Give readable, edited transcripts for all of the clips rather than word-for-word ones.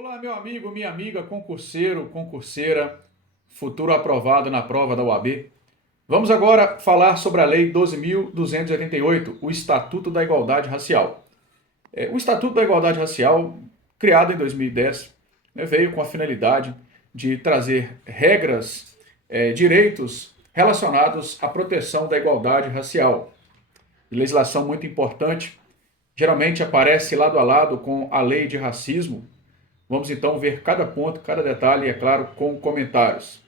Olá, meu amigo, minha amiga, concurseiro, concurseira, futuro aprovado na prova da UAB. Vamos agora falar sobre a Lei 12.288, o Estatuto da Igualdade Racial. O Estatuto da Igualdade Racial, criado em 2010, veio com a finalidade de trazer regras, direitos relacionados à proteção da igualdade racial. Legislação muito importante, geralmente aparece lado a lado com a Lei de Racismo. Vamos então ver cada ponto, cada detalhe, e é claro, com comentários.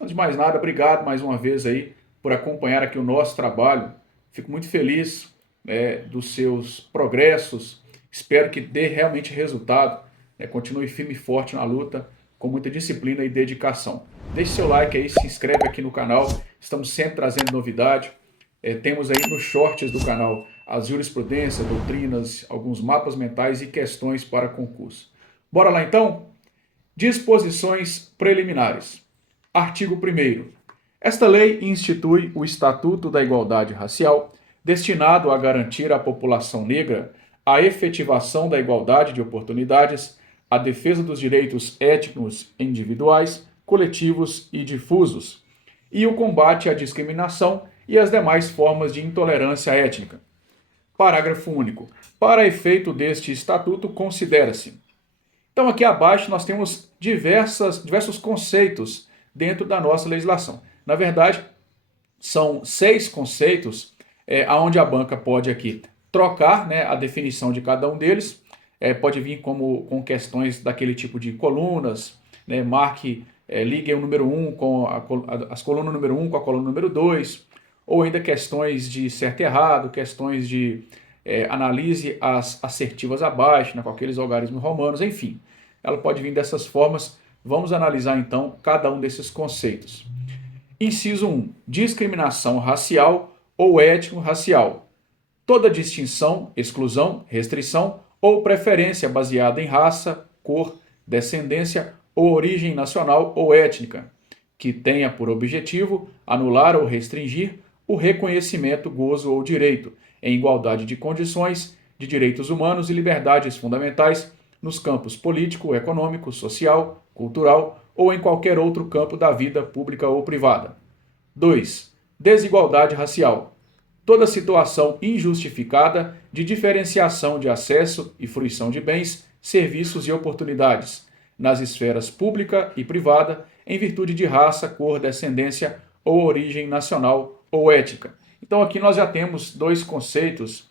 Antes de mais nada, obrigado mais uma vez aí por acompanhar aqui o nosso trabalho. Fico muito feliz dos seus progressos. Espero que dê realmente resultado. Continue firme e forte na luta, com muita disciplina e dedicação. Deixe seu like aí, se inscreve aqui no canal. Estamos sempre trazendo novidade. Temos aí nos shorts do canal as jurisprudências, doutrinas, alguns mapas mentais e questões para concurso. Bora lá então? Disposições preliminares. Artigo 1º. Esta lei institui o Estatuto da Igualdade Racial, destinado a garantir à população negra a efetivação da igualdade de oportunidades, a defesa dos direitos étnicos individuais, coletivos e difusos, e o combate à discriminação e às demais formas de intolerância étnica. Parágrafo único. Para efeito deste estatuto, considera-se. Então, aqui abaixo nós temos diversos conceitos dentro da nossa legislação. Na verdade, são 6 conceitos onde a banca pode aqui trocar, né, a definição de cada um deles. Pode vir com questões daquele tipo de colunas, né, ligue o número 1 com as colunas número 1 com a coluna número 2, ou ainda questões de certo e errado, questões de analise as assertivas abaixo, né, com aqueles algarismos romanos, enfim. Ela pode vir dessas formas. Vamos analisar então cada um desses conceitos. Inciso 1. Discriminação racial ou étnico-racial. Toda distinção, exclusão, restrição ou preferência baseada em raça, cor, descendência ou origem nacional ou étnica, que tenha por objetivo anular ou restringir o reconhecimento, gozo ou direito, em igualdade de condições, de direitos humanos e liberdades fundamentais nos campos político, econômico, social, cultural ou em qualquer outro campo da vida pública ou privada. 2. Desigualdade racial. Toda situação injustificada de diferenciação de acesso e fruição de bens, serviços e oportunidades nas esferas pública e privada em virtude de raça, cor, descendência ou origem nacional ou étnica. Então aqui nós já temos 2 conceitos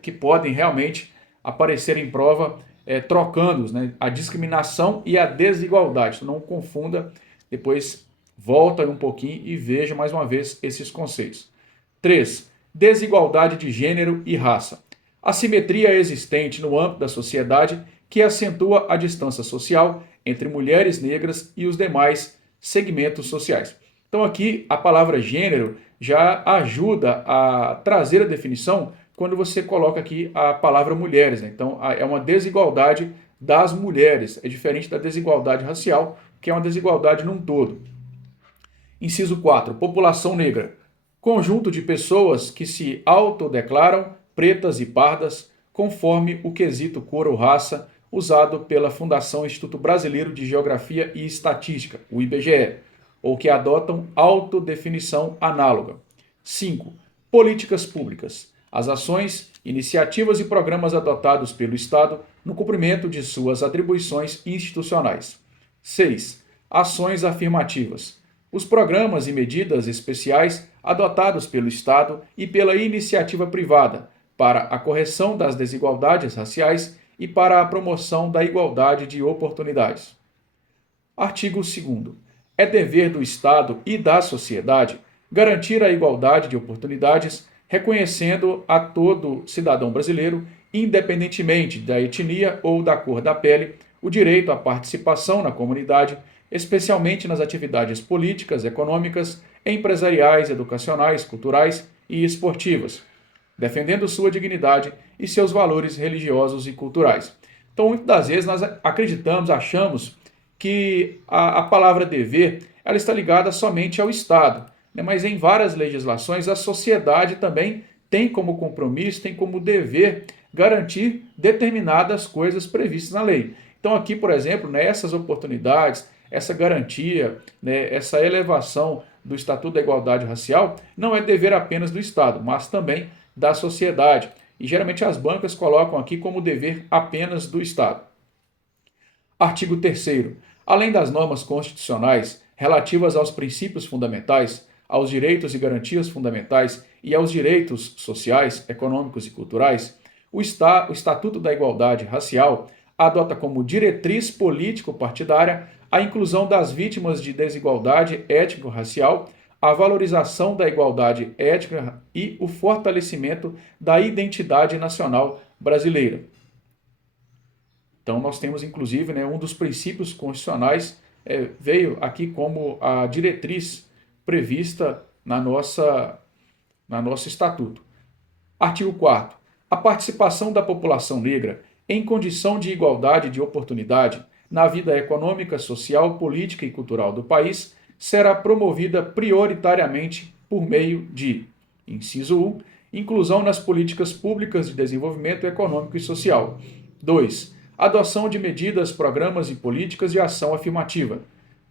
que podem realmente aparecer em prova trocando, né, a discriminação e a desigualdade. Então, não confunda, depois volta um pouquinho e veja mais uma vez esses conceitos. 3. Desigualdade de gênero e raça. Assimetria existente no âmbito da sociedade que acentua a distância social entre mulheres negras e os demais segmentos sociais. Então aqui a palavra gênero já ajuda a trazer a definição quando você coloca aqui a palavra mulheres, né? Então é uma desigualdade das mulheres, é diferente da desigualdade racial, que é uma desigualdade num todo. Inciso 4. População negra. Conjunto de pessoas que se autodeclaram pretas e pardas, conforme o quesito cor ou raça usado pela Fundação Instituto Brasileiro de Geografia e Estatística, o IBGE, ou que adotam autodefinição análoga. 5. Políticas públicas. As ações, iniciativas e programas adotados pelo Estado no cumprimento de suas atribuições institucionais. 6. Ações afirmativas. Os programas e medidas especiais adotados pelo Estado e pela iniciativa privada para a correção das desigualdades raciais e para a promoção da igualdade de oportunidades. Artigo 2º. É dever do Estado e da sociedade garantir a igualdade de oportunidades, reconhecendo a todo cidadão brasileiro, independentemente da etnia ou da cor da pele, o direito à participação na comunidade, especialmente nas atividades políticas, econômicas, empresariais, educacionais, culturais e esportivas, defendendo sua dignidade e seus valores religiosos e culturais. Então, muitas das vezes nós achamos que a palavra dever ela está ligada somente ao Estado, né? Mas em várias legislações a sociedade também tem como compromisso, tem como dever garantir determinadas coisas previstas na lei. Então aqui, por exemplo, nessas oportunidades, essa garantia, né, essa elevação do Estatuto da Igualdade Racial não é dever apenas do Estado, mas também da sociedade. E geralmente as bancas colocam aqui como dever apenas do Estado. Artigo 3º. Além das normas constitucionais relativas aos princípios fundamentais, aos direitos e garantias fundamentais e aos direitos sociais, econômicos e culturais, o Estatuto da Igualdade Racial adota como diretriz político-partidária a inclusão das vítimas de desigualdade étnico-racial, a valorização da igualdade étnica e o fortalecimento da identidade nacional brasileira. Então, nós temos, inclusive, né, um dos princípios constitucionais veio aqui como a diretriz prevista no nosso Estatuto. Artigo 4º. A participação da população negra em condição de igualdade de oportunidade na vida econômica, social, política e cultural do país será promovida prioritariamente por meio de, inciso 1, inclusão nas políticas públicas de desenvolvimento econômico e social. 2. Adoção de medidas, programas e políticas de ação afirmativa.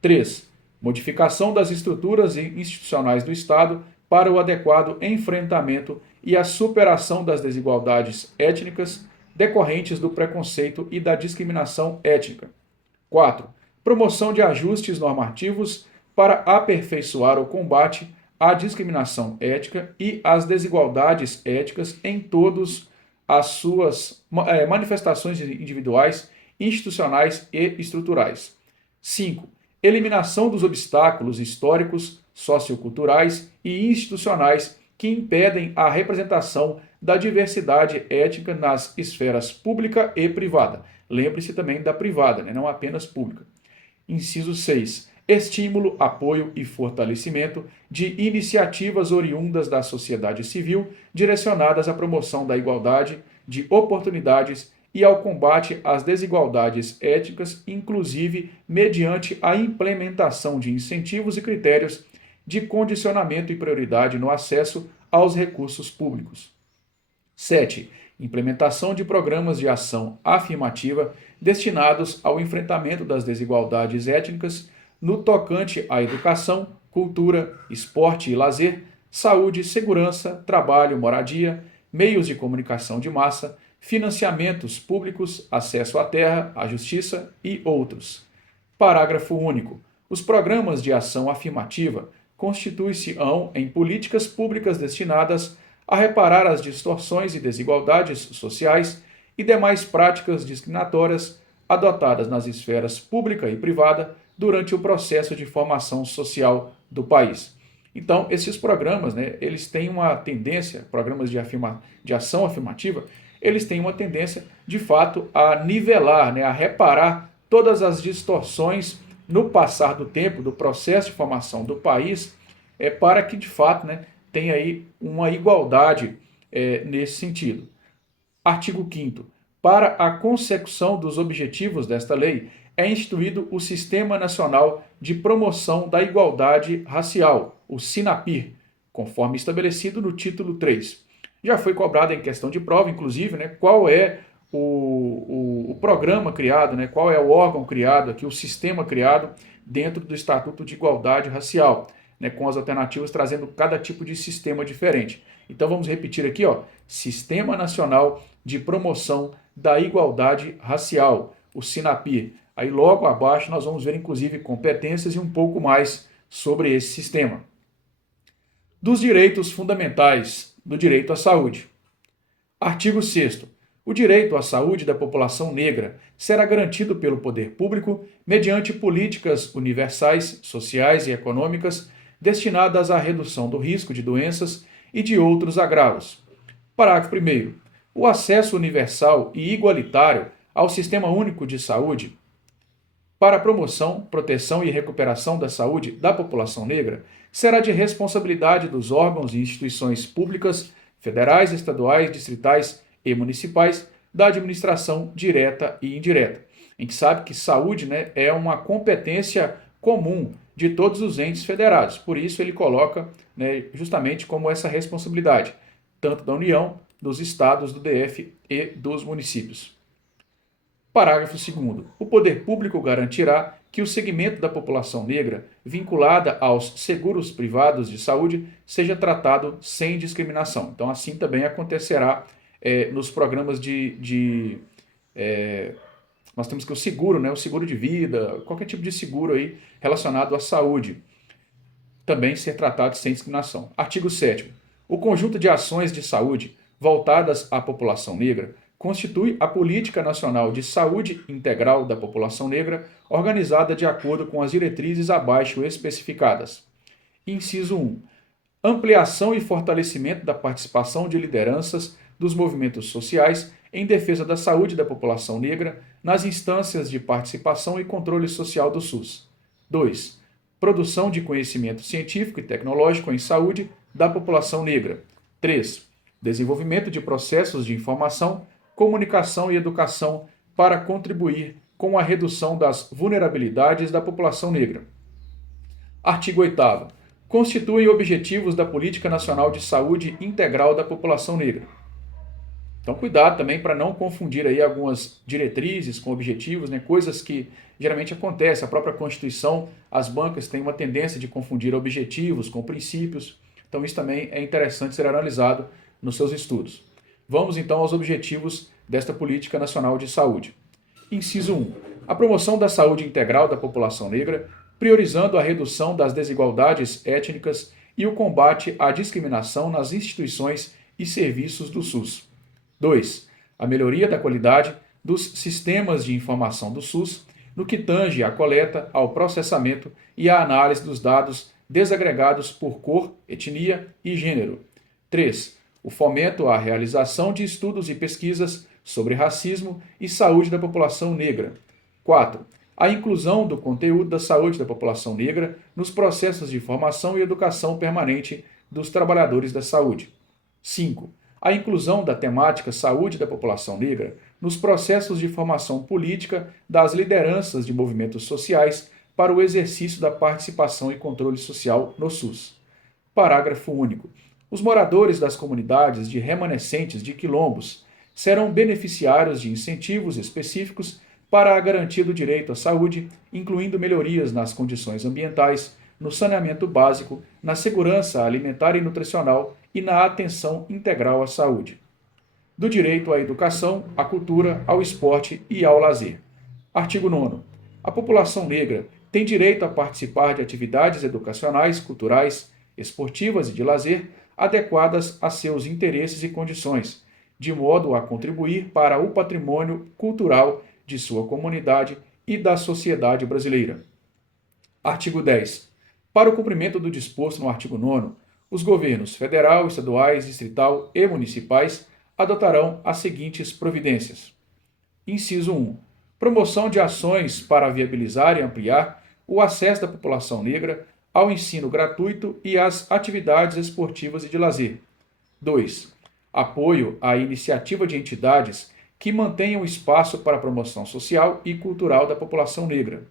3. Modificação das estruturas institucionais do Estado para o adequado enfrentamento e a superação das desigualdades étnicas decorrentes do preconceito e da discriminação étnica. 4. Promoção de ajustes normativos para aperfeiçoar o combate à discriminação étnica e às desigualdades étnicas em todas as suas manifestações individuais, institucionais e estruturais. 5. Eliminação dos obstáculos históricos, socioculturais e institucionais que impedem a representação da diversidade étnica nas esferas pública e privada. Lembre-se também da privada, né? Não apenas pública. Inciso 6. Estímulo, apoio e fortalecimento de iniciativas oriundas da sociedade civil direcionadas à promoção da igualdade de oportunidades e ao combate às desigualdades étnicas, inclusive mediante a implementação de incentivos e critérios de condicionamento e prioridade no acesso aos recursos públicos. 7. Implementação de programas de ação afirmativa destinados ao enfrentamento das desigualdades étnicas no tocante à educação, cultura, esporte e lazer, saúde, segurança, trabalho, moradia, meios de comunicação de massa, financiamentos públicos, acesso à terra, à justiça e outros. Parágrafo único. Os programas de ação afirmativa constituem-se-ão em políticas públicas destinadas a reparar as distorções e desigualdades sociais e demais práticas discriminatórias adotadas nas esferas pública e privada durante o processo de formação social do país. Então, esses programas, né, eles têm uma tendência, programas de ação afirmativa, eles têm uma tendência, de fato, a nivelar, né, a reparar todas as distorções no passar do tempo, do processo de formação do país, para que, de fato, né, tenha aí uma igualdade nesse sentido. Artigo 5º. Para a consecução dos objetivos desta lei, é instituído o Sistema Nacional de Promoção da Igualdade Racial, o SINAPIR, conforme estabelecido no título 3. Já foi cobrado em questão de prova, inclusive, né, qual é o programa criado, né, qual é o órgão criado, aqui, o sistema criado dentro do Estatuto de Igualdade Racial, né, com as alternativas trazendo cada tipo de sistema diferente. Então vamos repetir aqui, ó, Sistema Nacional de Promoção da Igualdade Racial, o SINAPIR. Aí logo abaixo nós vamos ver inclusive competências e um pouco mais sobre esse sistema. Dos direitos fundamentais do direito à saúde. Artigo 6º. O direito à saúde da população negra será garantido pelo poder público mediante políticas universais, sociais e econômicas destinadas à redução do risco de doenças e de outros agravos. Parágrafo 1º. O acesso universal e igualitário ao Sistema Único de Saúde para a promoção, proteção e recuperação da saúde da população negra será de responsabilidade dos órgãos e instituições públicas, federais, estaduais, distritais e municipais, da administração direta e indireta. A gente sabe que saúde, né, é uma competência comum de todos os entes federados, por isso ele coloca, né, justamente como essa responsabilidade, tanto da União, dos estados, do DF e dos municípios. Parágrafo 2º. O poder público garantirá que o segmento da população negra vinculada aos seguros privados de saúde seja tratado sem discriminação. Então, assim também acontecerá nos programas nós temos que o seguro, né, o seguro de vida, qualquer tipo de seguro aí relacionado à saúde, também ser tratado sem discriminação. Artigo 7º. O conjunto de ações de saúde voltadas à população negra constitui a Política Nacional de Saúde Integral da População Negra, organizada de acordo com as diretrizes abaixo especificadas. Inciso 1. Ampliação e fortalecimento da participação de lideranças dos movimentos sociais em defesa da saúde da população negra nas instâncias de participação e controle social do SUS. 2. Produção de conhecimento científico e tecnológico em saúde da população negra. 3. Desenvolvimento de processos de informação, comunicação e educação para contribuir com a redução das vulnerabilidades da população negra. Artigo 8º. Constituem objetivos da Política Nacional de Saúde Integral da População Negra. Então, cuidado também para não confundir aí algumas diretrizes com objetivos, né? Coisas que geralmente acontecem. A própria Constituição, as bancas têm uma tendência de confundir objetivos com princípios. Então, isso também é interessante ser analisado nos seus estudos. Vamos então aos objetivos desta Política Nacional de Saúde. Inciso 1. A promoção da saúde integral da população negra, priorizando a redução das desigualdades étnicas e o combate à discriminação nas instituições e serviços do SUS. 2. A melhoria da qualidade dos sistemas de informação do SUS, no que tange à coleta, ao processamento e à análise dos dados desagregados por cor, etnia e gênero. 3. O fomento à realização de estudos e pesquisas sobre racismo e saúde da população negra. 4. A inclusão do conteúdo da saúde da população negra nos processos de formação e educação permanente dos trabalhadores da saúde. 5. A inclusão da temática saúde da população negra nos processos de formação política das lideranças de movimentos sociais para o exercício da participação e controle social no SUS. Parágrafo único. Os moradores das comunidades de remanescentes de quilombos serão beneficiários de incentivos específicos para a garantia do direito à saúde, incluindo melhorias nas condições ambientais, no saneamento básico, na segurança alimentar e nutricional e na atenção integral à saúde. Do direito à educação, à cultura, ao esporte e ao lazer. Artigo 9º. A população negra tem direito a participar de atividades educacionais, culturais, esportivas e de lazer adequadas a seus interesses e condições, de modo a contribuir para o patrimônio cultural de sua comunidade e da sociedade brasileira. Artigo 10. Para o cumprimento do disposto no artigo 9º, os governos federal, estaduais, distrital e municipais adotarão as seguintes providências. Inciso 1. Promoção de ações para viabilizar e ampliar o acesso da população negra ao ensino gratuito e às atividades esportivas e de lazer. 2. Apoio à iniciativa de entidades que mantenham espaço para a promoção social e cultural da população negra.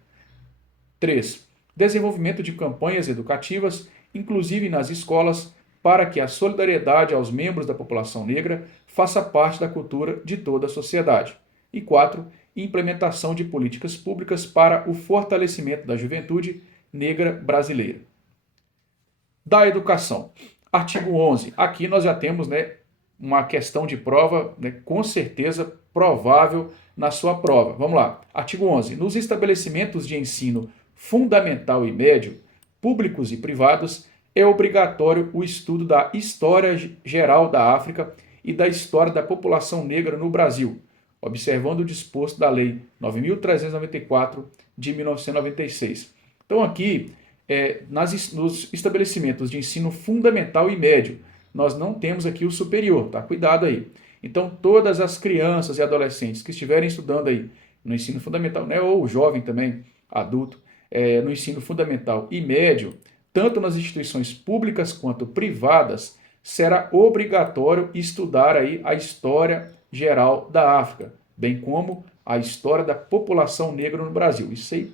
3. Desenvolvimento de campanhas educativas, inclusive nas escolas, para que a solidariedade aos membros da população negra faça parte da cultura de toda a sociedade. E 4. Implementação de políticas públicas para o fortalecimento da juventude negra brasileira. Da educação. Artigo 11. Aqui nós já temos, uma questão de prova, com certeza provável na sua prova. Vamos lá. Artigo 11. Nos estabelecimentos de ensino fundamental e médio, públicos e privados, é obrigatório o estudo da história geral da África e da história da população negra no Brasil, observando o disposto da Lei 9.394 de 1996. Então aqui, nos estabelecimentos de ensino fundamental e médio, nós não temos aqui o superior, tá? Cuidado aí. Então, todas as crianças e adolescentes que estiverem estudando aí no ensino fundamental, ou jovem também, adulto, no ensino fundamental e médio, tanto nas instituições públicas quanto privadas, será obrigatório estudar aí a história geral da África, bem como a história da população negra no Brasil. Isso aí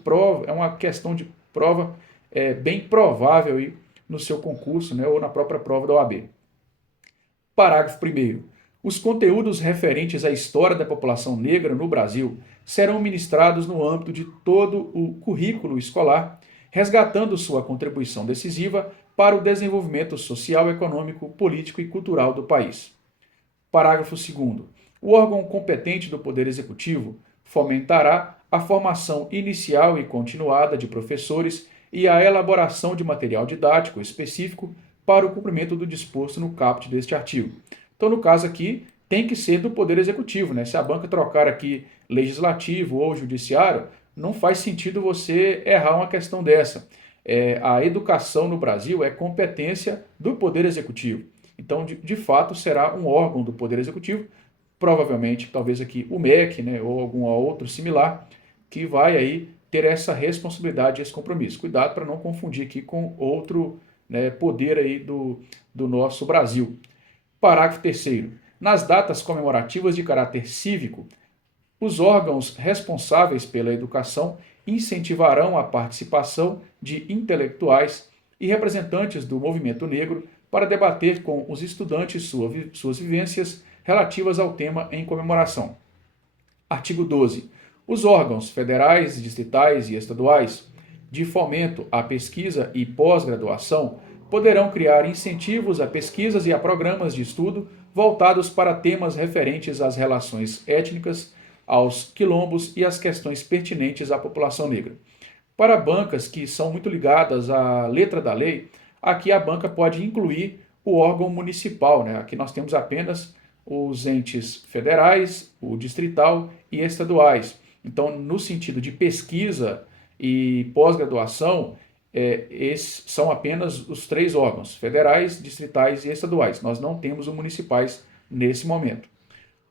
é uma questão de prova bem provável aí no seu concurso, ou na própria prova da OAB. Parágrafo 1º. Os conteúdos referentes à história da população negra no Brasil serão ministrados no âmbito de todo o currículo escolar, resgatando sua contribuição decisiva para o desenvolvimento social, econômico, político e cultural do país. Parágrafo 2º. O órgão competente do Poder Executivo fomentará a formação inicial e continuada de professores e a elaboração de material didático específico para o cumprimento do disposto no caput deste artigo. Então, no caso aqui, tem que ser do Poder Executivo, né? Se a banca trocar aqui legislativo ou judiciário, não faz sentido você errar uma questão dessa. A educação no Brasil é competência do Poder Executivo. Então, de fato, será um órgão do Poder Executivo, provavelmente, talvez aqui o MEC, né, ou algum outro similar, que vai aí ter essa responsabilidade, esse compromisso. Cuidado para não confundir aqui com outro, né, poder aí do nosso Brasil. Parágrafo 3º. Nas datas comemorativas de caráter cívico, os órgãos responsáveis pela educação incentivarão a participação de intelectuais e representantes do movimento negro para debater com os estudantes suas vivências relativas ao tema em comemoração. Artigo 12. Os órgãos federais, distritais e estaduais de fomento à pesquisa e pós-graduação poderão criar incentivos a pesquisas e a programas de estudo voltados para temas referentes às relações étnicas, aos quilombos e às questões pertinentes à população negra. Para bancas que são muito ligadas à letra da lei, aqui a banca pode incluir o órgão municipal, né? Aqui nós temos apenas os entes federais, o distrital e estaduais. Então, no sentido de pesquisa e pós-graduação, esses são apenas os 3 órgãos, federais, distritais e estaduais. Nós não temos os municipais nesse momento.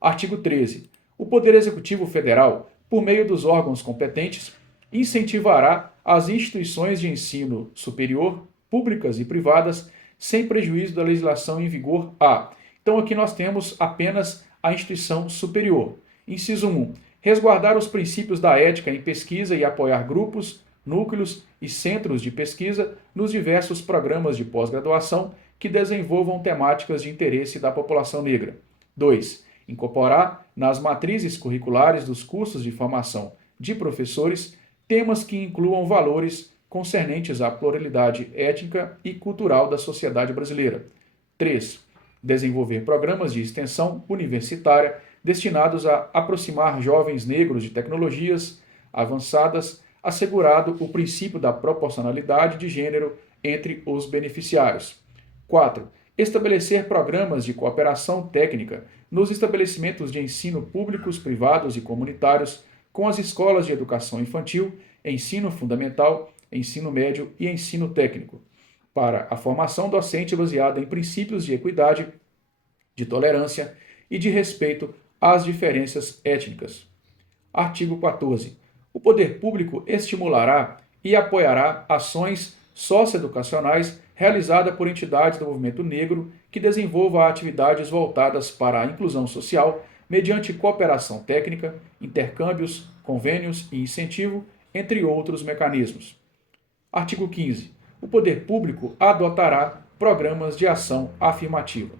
Artigo 13. O Poder Executivo Federal, por meio dos órgãos competentes, incentivará as instituições de ensino superior, públicas e privadas, sem prejuízo da legislação em vigor A. Então, aqui nós temos apenas a instituição superior. Inciso 1. Resguardar os princípios da ética em pesquisa e apoiar grupos, núcleos e centros de pesquisa nos diversos programas de pós-graduação que desenvolvam temáticas de interesse da população negra. 2. Incorporar nas matrizes curriculares dos cursos de formação de professores temas que incluam valores concernentes à pluralidade étnica e cultural da sociedade brasileira. 3. Desenvolver programas de extensão universitária destinados a aproximar jovens negros de tecnologias avançadas, assegurado o princípio da proporcionalidade de gênero entre os beneficiários. 4. Estabelecer programas de cooperação técnica nos estabelecimentos de ensino públicos, privados e comunitários com as escolas de educação infantil, ensino fundamental, ensino médio e ensino técnico, para a formação docente baseada em princípios de equidade, de tolerância e de respeito às diferenças étnicas. Artigo 14. O poder público estimulará e apoiará ações socioeducacionais realizadas por entidades do movimento negro que desenvolvam atividades voltadas para a inclusão social mediante cooperação técnica, intercâmbios, convênios e incentivo, entre outros mecanismos. Artigo 15. O poder público adotará programas de ação afirmativa.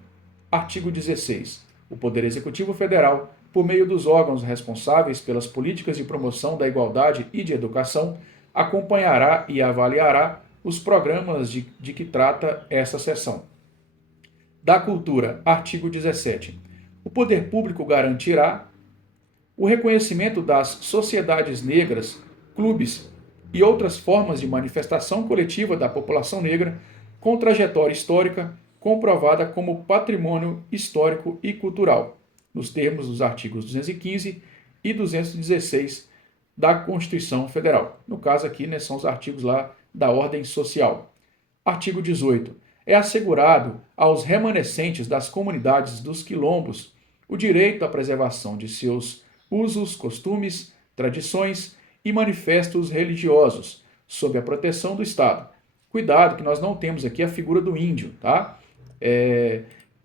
Artigo 16. O Poder Executivo Federal, por meio dos órgãos responsáveis pelas políticas de promoção da igualdade e de educação, acompanhará e avaliará os programas de que trata essa seção. Da Cultura, artigo 17. O poder público garantirá o reconhecimento das sociedades negras, clubes e outras formas de manifestação coletiva da população negra com trajetória histórica comprovada como patrimônio histórico e cultural, nos termos dos artigos 215 e 216 da Constituição Federal. No caso aqui, né, são os artigos lá da ordem social. Artigo 18. É assegurado aos remanescentes das comunidades dos quilombos o direito à preservação de seus usos, costumes, tradições e manifestos religiosos, sob a proteção do Estado. Cuidado que nós não temos aqui a figura do índio, tá?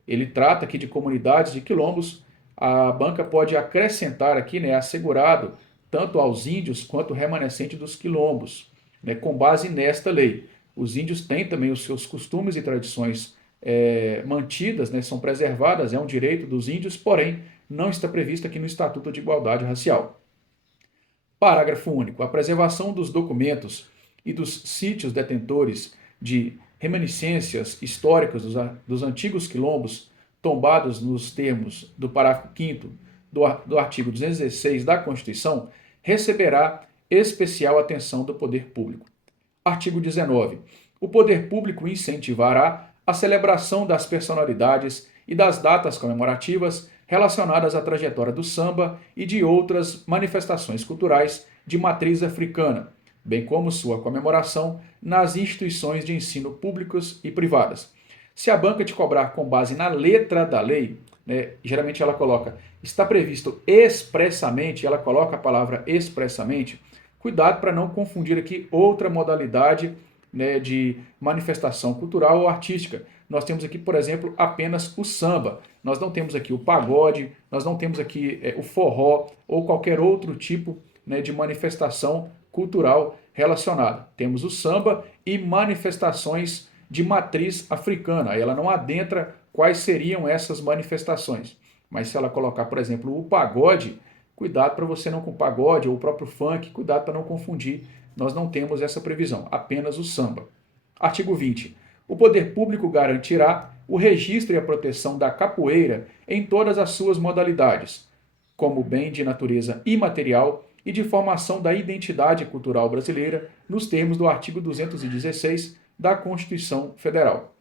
Ele trata aqui de comunidades de quilombos. A banca pode acrescentar aqui, né, assegurado tanto aos índios quanto remanescente dos quilombos, né, com base nesta lei. Os índios têm também os seus costumes e tradições mantidas, né, são preservadas, é um direito dos índios, porém não está previsto aqui no Estatuto de Igualdade Racial. Parágrafo único. A preservação dos documentos e dos sítios detentores de reminiscências históricas dos antigos quilombos tombados nos termos do parágrafo 5º do artigo 216 da Constituição receberá especial atenção do poder público. Artigo 19. O poder público incentivará a celebração das personalidades e das datas comemorativas relacionadas à trajetória do samba e de outras manifestações culturais de matriz africana, bem como sua comemoração nas instituições de ensino públicas e privadas. Se a banca te cobrar com base na letra da lei, né, geralmente ela coloca, está previsto expressamente, ela coloca a palavra expressamente, cuidado para não confundir aqui outra modalidade, né, de manifestação cultural ou artística. Nós temos aqui, por exemplo, apenas o samba. Nós não temos aqui o pagode, nós não temos aqui o forró ou qualquer outro tipo, né, de manifestação cultural relacionada. Temos o samba e manifestações de matriz africana. Ela não adentra quais seriam essas manifestações. Mas se ela colocar, por exemplo, o pagode, cuidado para você não com o pagode ou o próprio funk, cuidado para não confundir. Nós não temos essa previsão, apenas o samba. Artigo 20. O poder público garantirá o registro e a proteção da capoeira em todas as suas modalidades, como bem de natureza imaterial e de formação da identidade cultural brasileira, nos termos do artigo 216 da Constituição Federal.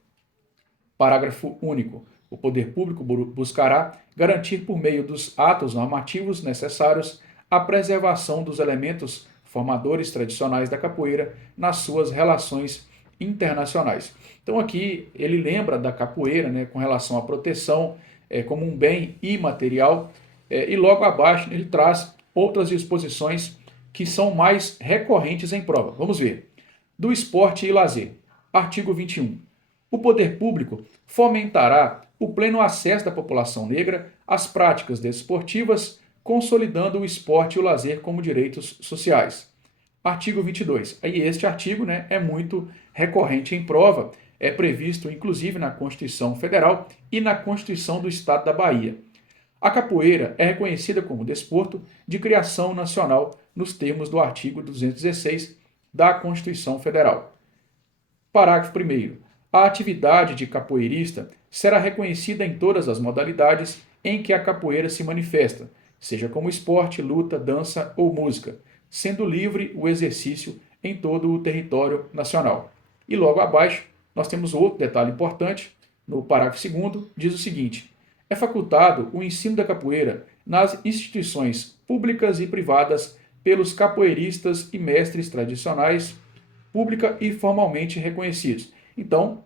Parágrafo único. O poder público buscará garantir por meio dos atos normativos necessários a preservação dos elementos formadores tradicionais da capoeira nas suas relações internacionais. Então aqui ele lembra da capoeira, né, com relação à proteção como um bem imaterial, e logo abaixo ele traz outras disposições que são mais recorrentes em prova. Vamos ver. Do esporte e lazer. Artigo 21. O poder público fomentará o pleno acesso da população negra às práticas desportivas, consolidando o esporte e o lazer como direitos sociais. Artigo 22. Aí este artigo, né, é muito recorrente em prova, é previsto inclusive na Constituição Federal e na Constituição do Estado da Bahia. A capoeira é reconhecida como desporto de criação nacional nos termos do artigo 216 da Constituição Federal. Parágrafo 1º. A atividade de capoeirista será reconhecida em todas as modalidades em que a capoeira se manifesta, seja como esporte, luta, dança ou música, sendo livre o exercício em todo o território nacional. E logo abaixo, nós temos outro detalhe importante, no parágrafo 2º, diz o seguinte: é facultado o ensino da capoeira nas instituições públicas e privadas pelos capoeiristas e mestres tradicionais, pública e formalmente reconhecidos. Então,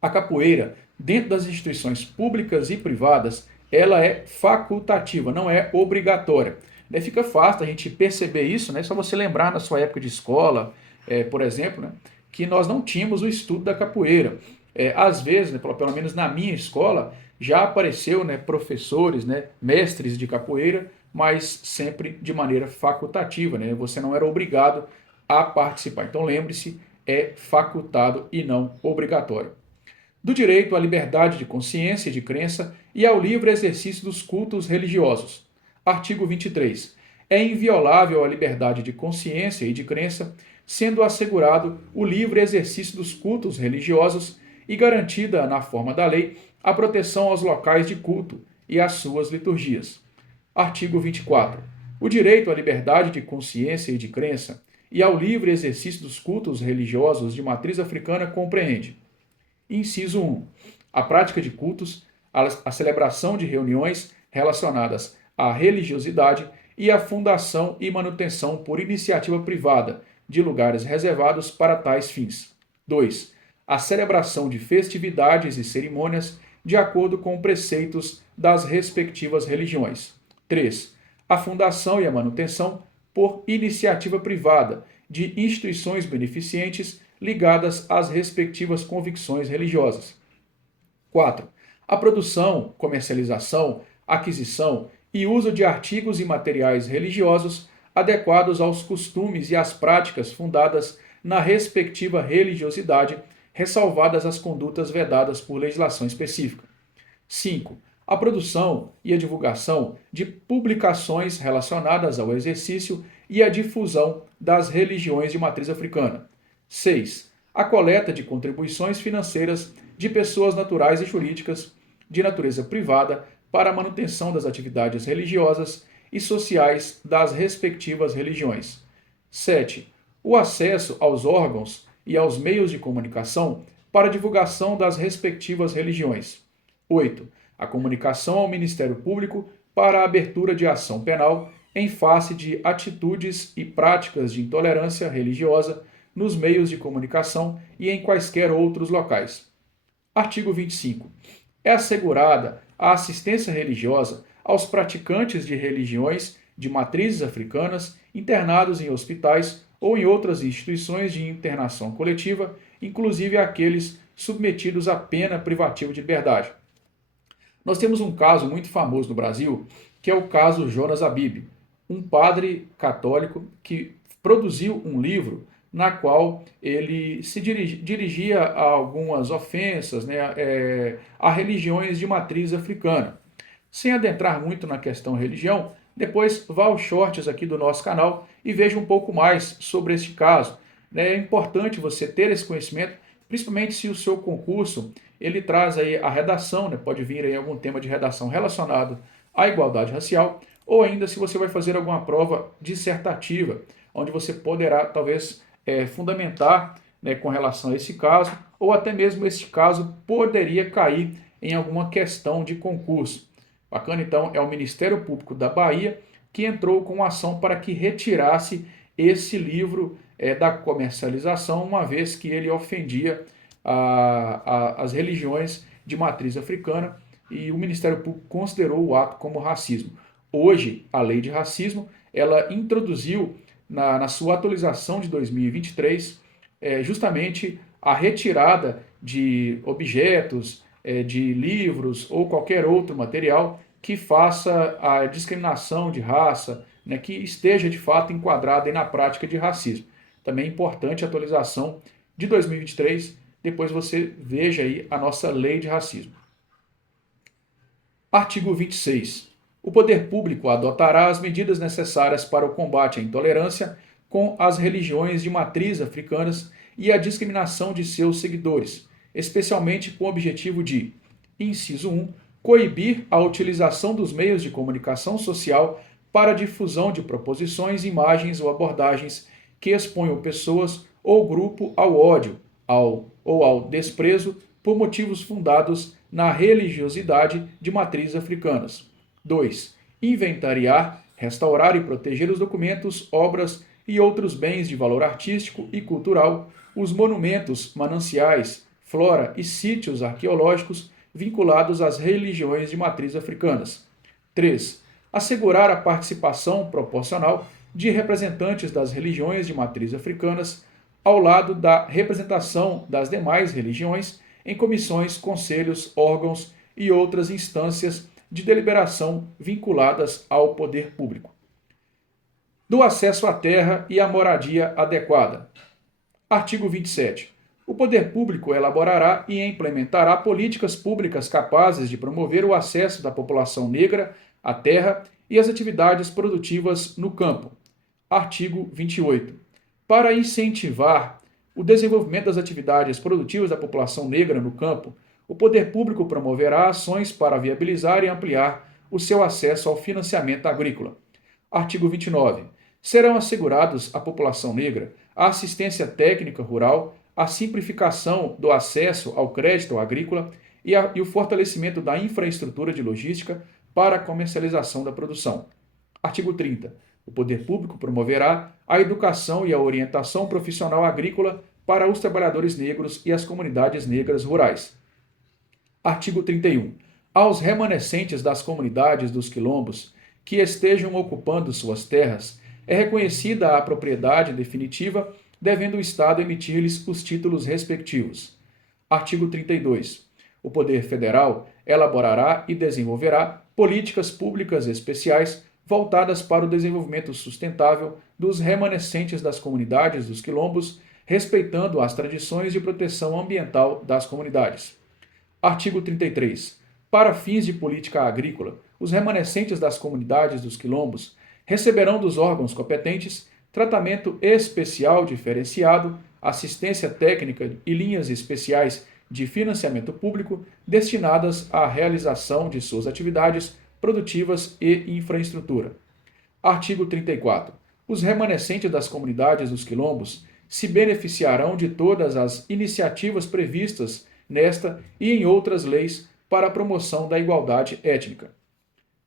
a capoeira, dentro das instituições públicas e privadas, ela é facultativa, não é obrigatória. Fica fácil a gente perceber isso, né? Só você lembrar na sua época de escola, por exemplo, né, que nós não tínhamos o estudo da capoeira. Às vezes, né, pelo menos na minha escola, já apareceu, né, professores, né, mestres de capoeira, mas sempre de maneira facultativa, né? Você não era obrigado a participar. Então lembre-se, é facultado e não obrigatório. Do direito à liberdade de consciência e de crença e ao livre exercício dos cultos religiosos. Artigo 23. É inviolável a liberdade de consciência e de crença, sendo assegurado o livre exercício dos cultos religiosos e garantida, na forma da lei, a proteção aos locais de culto e às suas liturgias. Artigo 24. O direito à liberdade de consciência e de crença e ao livre exercício dos cultos religiosos de matriz africana compreende: inciso 1. A prática de cultos, a celebração de reuniões relacionadas à religiosidade e a fundação e manutenção por iniciativa privada de lugares reservados para tais fins. 2. A celebração de festividades e cerimônias de acordo com preceitos das respectivas religiões. 3. A fundação e a manutenção por iniciativa privada de instituições beneficentes ligadas às respectivas convicções religiosas. 4. A produção, comercialização, aquisição e uso de artigos e materiais religiosos adequados aos costumes e às práticas fundadas na respectiva religiosidade, ressalvadas as condutas vedadas por legislação específica. 5. A produção e a divulgação de publicações relacionadas ao exercício e à difusão das religiões de matriz africana. 6. A coleta de contribuições financeiras de pessoas naturais e jurídicas de natureza privada para a manutenção das atividades religiosas e sociais das respectivas religiões. 7. O acesso aos órgãos e aos meios de comunicação para a divulgação das respectivas religiões. 8. A comunicação ao Ministério Público para a abertura de ação penal em face de atitudes e práticas de intolerância religiosa nos meios de comunicação e em quaisquer outros locais. Artigo 25. É assegurada a assistência religiosa aos praticantes de religiões de matrizes africanas internados em hospitais ou em outras instituições de internação coletiva, inclusive aqueles submetidos à pena privativa de liberdade. Nós temos um caso muito famoso no Brasil, que é o caso Jonas Abib, um padre católico que produziu um livro na qual ele se dirigia a algumas ofensas, a religiões de matriz africana. Sem adentrar muito na questão religião, depois vá aos shorts aqui do nosso canal e veja um pouco mais sobre este caso. É importante você ter esse conhecimento, principalmente se o seu concurso ele traz aí a redação, pode vir aí algum tema de redação relacionado à igualdade racial, ou ainda se você vai fazer alguma prova dissertativa, onde você poderá talvez fundamentar com relação a esse caso, ou até mesmo esse caso poderia cair em alguma questão de concurso. Bacana, então, é o Ministério Público da Bahia que entrou com ação para que retirasse esse livro da comercialização, uma vez que ele ofendia as religiões de matriz africana e o Ministério Público considerou o ato como racismo. Hoje, a lei de racismo, ela introduziu na sua atualização de 2023 justamente a retirada de objetos, de livros ou qualquer outro material que faça a discriminação de raça, que esteja de fato enquadrada na prática de racismo. Também é importante a atualização de 2023, depois você veja aí a nossa lei de racismo. Artigo 26. O poder público adotará as medidas necessárias para o combate à intolerância com as religiões de matriz africanas e a discriminação de seus seguidores, especialmente com o objetivo de, inciso 1, coibir a utilização dos meios de comunicação social para a difusão de proposições, imagens ou abordagens que exponham pessoas ou grupo ao ódio ou ao desprezo por motivos fundados na religiosidade de matrizes africanas. 2. Inventariar, restaurar e proteger os documentos, obras e outros bens de valor artístico e cultural, os monumentos, mananciais, flora e sítios arqueológicos vinculados às religiões de matriz africanas. 3. Assegurar a participação proporcional de representantes das religiões de matriz africanas ao lado da representação das demais religiões em comissões, conselhos, órgãos e outras instâncias de deliberação vinculadas ao poder público. Do acesso à terra e à moradia adequada. Artigo 27. O poder público elaborará e implementará políticas públicas capazes de promover o acesso da população negra à terra e às atividades produtivas no campo. Artigo 28. Para incentivar o desenvolvimento das atividades produtivas da população negra no campo, o poder público promoverá ações para viabilizar e ampliar o seu acesso ao financiamento agrícola. Artigo 29. Serão assegurados à população negra a assistência técnica rural, a simplificação do acesso ao crédito agrícola e o fortalecimento da infraestrutura de logística para a comercialização da produção. Artigo 30. O poder público promoverá a educação e a orientação profissional agrícola para os trabalhadores negros e as comunidades negras rurais. Artigo 31. Aos remanescentes das comunidades dos quilombos que estejam ocupando suas terras, é reconhecida a propriedade definitiva, devendo o Estado emitir-lhes os títulos respectivos. Artigo 32. O Poder Federal elaborará e desenvolverá políticas públicas especiais voltadas para o desenvolvimento sustentável dos remanescentes das comunidades dos quilombos, respeitando as tradições de proteção ambiental das comunidades. Artigo 33. Para fins de política agrícola, os remanescentes das comunidades dos quilombos receberão dos órgãos competentes tratamento especial diferenciado, assistência técnica e linhas especiais de financiamento público destinadas à realização de suas atividades produtivas e infraestrutura. Artigo 34. Os remanescentes das comunidades dos quilombos se beneficiarão de todas as iniciativas previstas nesta e em outras leis para a promoção da igualdade étnica.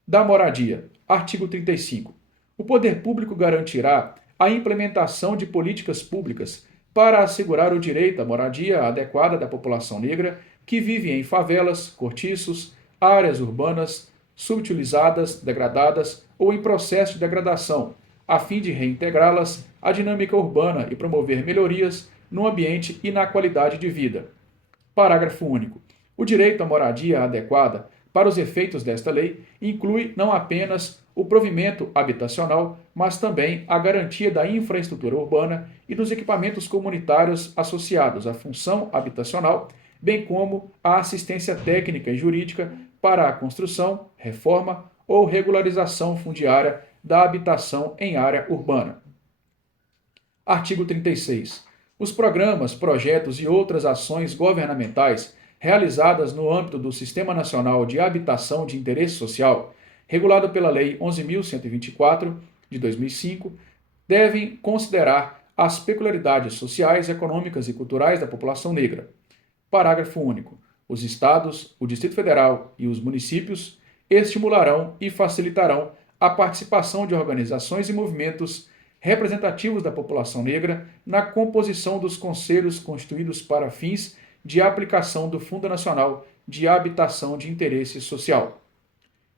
Da moradia. Artigo 35. O poder público garantirá a implementação de políticas públicas para assegurar o direito à moradia adequada da população negra que vive em favelas, cortiços, áreas urbanas subutilizadas, degradadas ou em processo de degradação, a fim de reintegrá-las à dinâmica urbana e promover melhorias no ambiente e na qualidade de vida. Parágrafo único. O direito à moradia adequada, para os efeitos desta lei, inclui não apenas o provimento habitacional, mas também a garantia da infraestrutura urbana e dos equipamentos comunitários associados à função habitacional, bem como a assistência técnica e jurídica para a construção, reforma ou regularização fundiária da habitação em área urbana. Artigo 36. Os programas, projetos e outras ações governamentais realizadas no âmbito do Sistema Nacional de Habitação de Interesse Social, regulado pela Lei 11.124, de 2005, devem considerar as peculiaridades sociais, econômicas e culturais da população negra. Parágrafo único. Os estados, o Distrito Federal e os municípios estimularão e facilitarão a participação de organizações e movimentos representativos da população negra na composição dos conselhos constituídos para fins de aplicação do Fundo Nacional de Habitação de Interesse Social.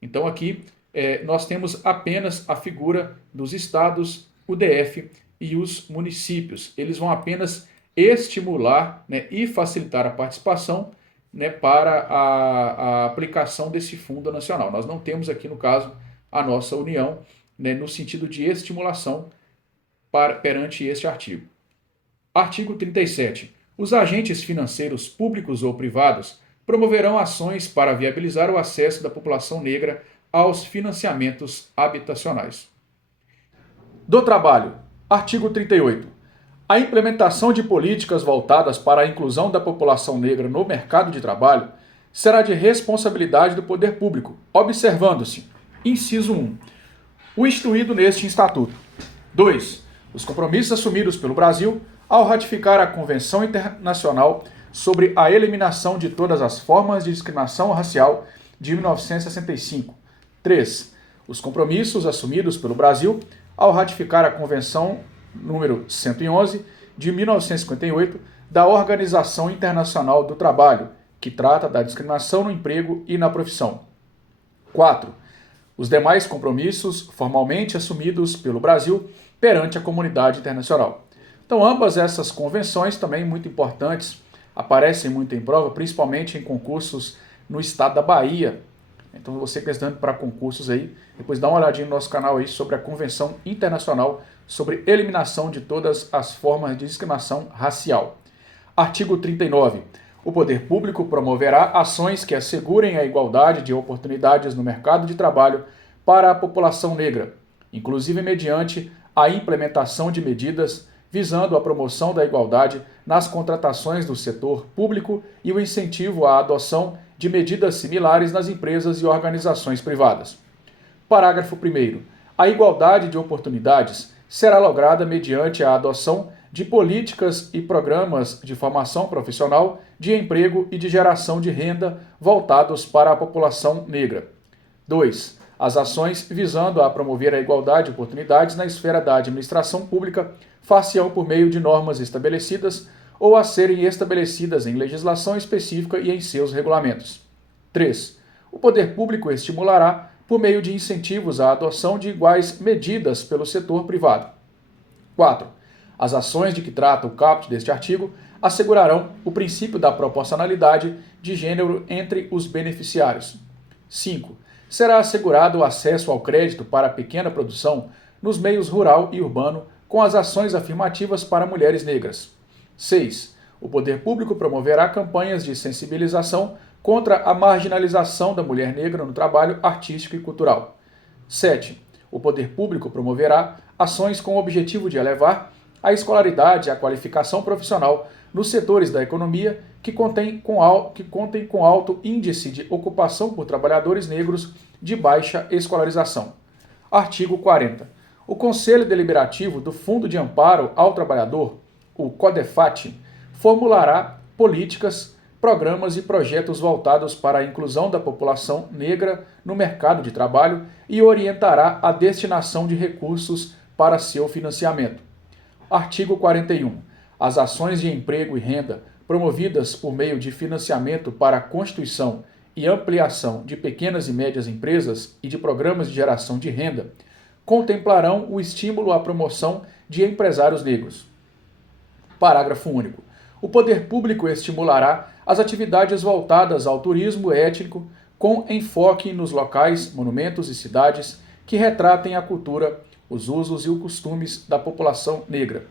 Então aqui nós temos apenas a figura dos estados, o DF e os municípios. Eles vão apenas estimular, e facilitar a participação, para a aplicação desse Fundo Nacional. Nós não temos aqui, no caso, a nossa União, no sentido de estimulação perante este artigo. Artigo 37. Os agentes financeiros públicos ou privados promoverão ações para viabilizar o acesso da população negra aos financiamentos habitacionais. Do trabalho. Artigo 38. A implementação de políticas voltadas para a inclusão da população negra no mercado de trabalho será de responsabilidade do poder público, observando-se: inciso 1. O instituído neste Estatuto. 2. Os compromissos assumidos pelo Brasil ao ratificar a Convenção Internacional sobre a Eliminação de Todas as Formas de Discriminação Racial de 1965. 3. Os compromissos assumidos pelo Brasil ao ratificar a Convenção número 111 de 1958 da Organização Internacional do Trabalho, que trata da discriminação no emprego e na profissão. 4. Os demais compromissos formalmente assumidos pelo Brasil perante a comunidade internacional. Então, ambas essas convenções, também muito importantes, aparecem muito em prova, principalmente em concursos no estado da Bahia. Então, você que está estudando para concursos aí, depois dá uma olhadinha no nosso canal aí sobre a Convenção Internacional sobre Eliminação de Todas as Formas de Discriminação Racial. Artigo 39. O poder público promoverá ações que assegurem a igualdade de oportunidades no mercado de trabalho para a população negra, inclusive mediante a implementação de medidas visando a promoção da igualdade nas contratações do setor público e o incentivo à adoção de medidas similares nas empresas e organizações privadas. Parágrafo 1º. A igualdade de oportunidades será lograda mediante a adoção de políticas e programas de formação profissional, de emprego e de geração de renda voltados para a população negra. 2. As ações visando a promover a igualdade de oportunidades na esfera da administração pública far-se-ão por meio de normas estabelecidas ou a serem estabelecidas em legislação específica e em seus regulamentos. 3. O poder público estimulará, por meio de incentivos à adoção de iguais medidas pelo setor privado. 4. As ações de que trata o caput deste artigo assegurarão o princípio da proporcionalidade de gênero entre os beneficiários. 5. Será assegurado o acesso ao crédito para a pequena produção nos meios rural e urbano com as ações afirmativas para mulheres negras. 6. O poder público promoverá campanhas de sensibilização contra a marginalização da mulher negra no trabalho artístico e cultural. 7. O poder público promoverá ações com o objetivo de elevar a escolaridade e a qualificação profissional nos setores da economia que contem com alto índice de ocupação por trabalhadores negros de baixa escolarização. Artigo 40. O Conselho Deliberativo do Fundo de Amparo ao Trabalhador, o CODEFAT, formulará políticas, programas e projetos voltados para a inclusão da população negra no mercado de trabalho e orientará a destinação de recursos para seu financiamento. Artigo 41. As ações de emprego e renda promovidas por meio de financiamento para a constituição e ampliação de pequenas e médias empresas e de programas de geração de renda contemplarão o estímulo à promoção de empresários negros. Parágrafo único. O poder público estimulará as atividades voltadas ao turismo étnico com enfoque nos locais, monumentos e cidades que retratem a cultura, os usos e os costumes da população negra.